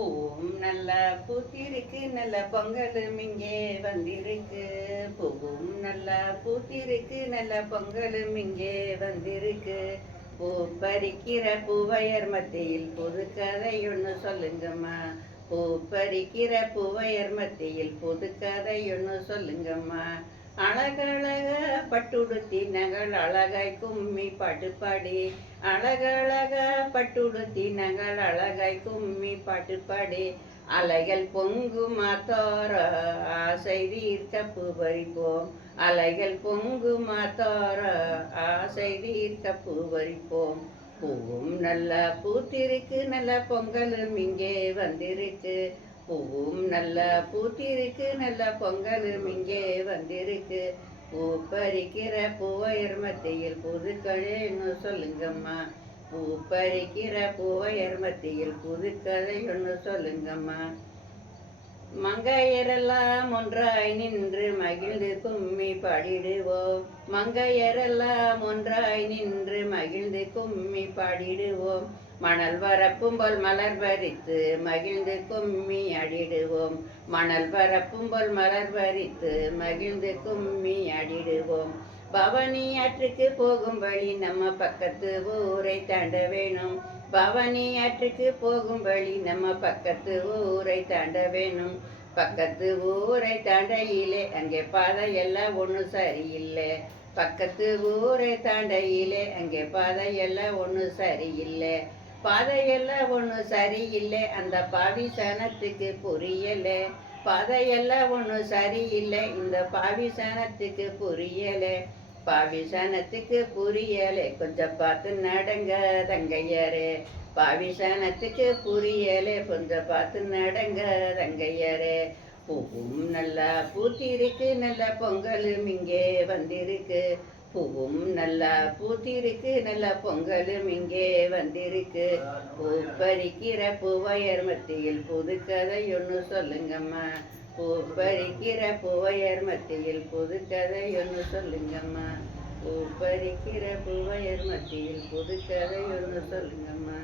பூவும் நல்ல பூத்திருக்கு நல்ல பொங்கலும் இங்கே வந்திருக்கு. பூவும் நல்ல பூத்திருக்கு நல்ல பொங்கலும் இங்கே வந்திருக்கு. பூ பறிக்கிற பூவையர் மத்தியில் புது கதை ஒன்று சொல்லுங்கம்மா. பூ பறிக்கிற பூவையர் மத்தியில் புது கதை ஒன்று சொல்லுங்கம்மா. அழகழக பட்டுடுத்தி நகள் அழகாய் கும்மி பாட்டு பாடி. அழகழக பட்டுடுத்தி நகள் அழகாய் கும்மி பாட்டு பாடி. அலைகள் பொங்குமா தோர ஆசை தீர்க்க பூ பறிப்போம். அலைகள் பொங்குமா தோர ஆசை தீர்க்க பூ பறிப்போம். பூவும் நல்ல பூத்திருக்கு நல்ல பொங்கலும் இங்கே வந்திருக்கு. பூவும் நல்ல பூத்திருக்கு நல்ல பொங்கலும் இங்கே வந்திருக்கு. பூ பறிக்கிற பூவையர் மத்தியில் புதுக்கதைன்னு சொல்லுங்கம்மா. பூ பறிக்கிற பூவையர் மத்தியில் புதுக்கதை ஒன்று சொல்லுங்கம்மா. மங்கையரெல்லாம் ஒன்றாய் நின்று மகிழ்ந்து கும்மி பாடிடுவோம். மங்கையரெல்லாம் ஒன்றாய் நின்று மகிழ்ந்து கும்மி பாடிடுவோம். மணல் வரப்பும்போல் மலர் பறித்து மகிழ்ந்து கும்மி அடிடுவோம். மணல் வரப்பும்போல் மலர் பறித்து மகிழ்ந்து கும்மி அடிடுவோம். பவனி ஆற்றுக்கு போகும் வழி நம்ம பக்கத்து ஊரை தாண்ட வேணும். பவனி ஆற்றுக்கு போகும் வழி நம்ம பக்கத்து ஊரை தாண்ட வேணும். பக்கத்து ஊரை தாண்டையிலே அங்கே பாதையெல்லாம் ஒன்றும் சரியில்லை. பக்கத்து ஊரை தாண்டையிலே அங்கே பாதையெல்லாம் ஒன்றும் சரியில்லை. பாதையெல்லாம் ஒன்றும் சரியில்லை அந்த பாவி சனத்துக்கு புரியலை. பாதையெல்லாம் ஒன்றும் சரியில்லை இந்த பாவி சனத்துக்கு புரியலை. பாவிசனத்துக்கு புரியலே கொஞ்சம் பார்த்து நடங்க தங்கையரே. பாவிசனத்துக்கு புரியலே கொஞ்சம் பார்த்து நடங்க தங்கையரே. பூவும் நல்லா பூத்திருக்கு நல்ல பொங்கலும் இங்கே வந்திருக்கு. பூவும் நல்லா பூத்திருக்கு நல்ல பொங்கலும் இங்கே வந்திருக்கு. பூ பறிக்கிற பூவையர் மத்தியில் புது கதை ஒன்று சொல்லுங்கம்மா. பூ பறிக்கிற பூவையர் மத்தியில் புது கதை ஒன்று சொல்லுங்கம்மா. பூ பறிக்கிற பூவையர் மத்தியில் புது கதை ஒன்று சொல்லுங்கம்மா.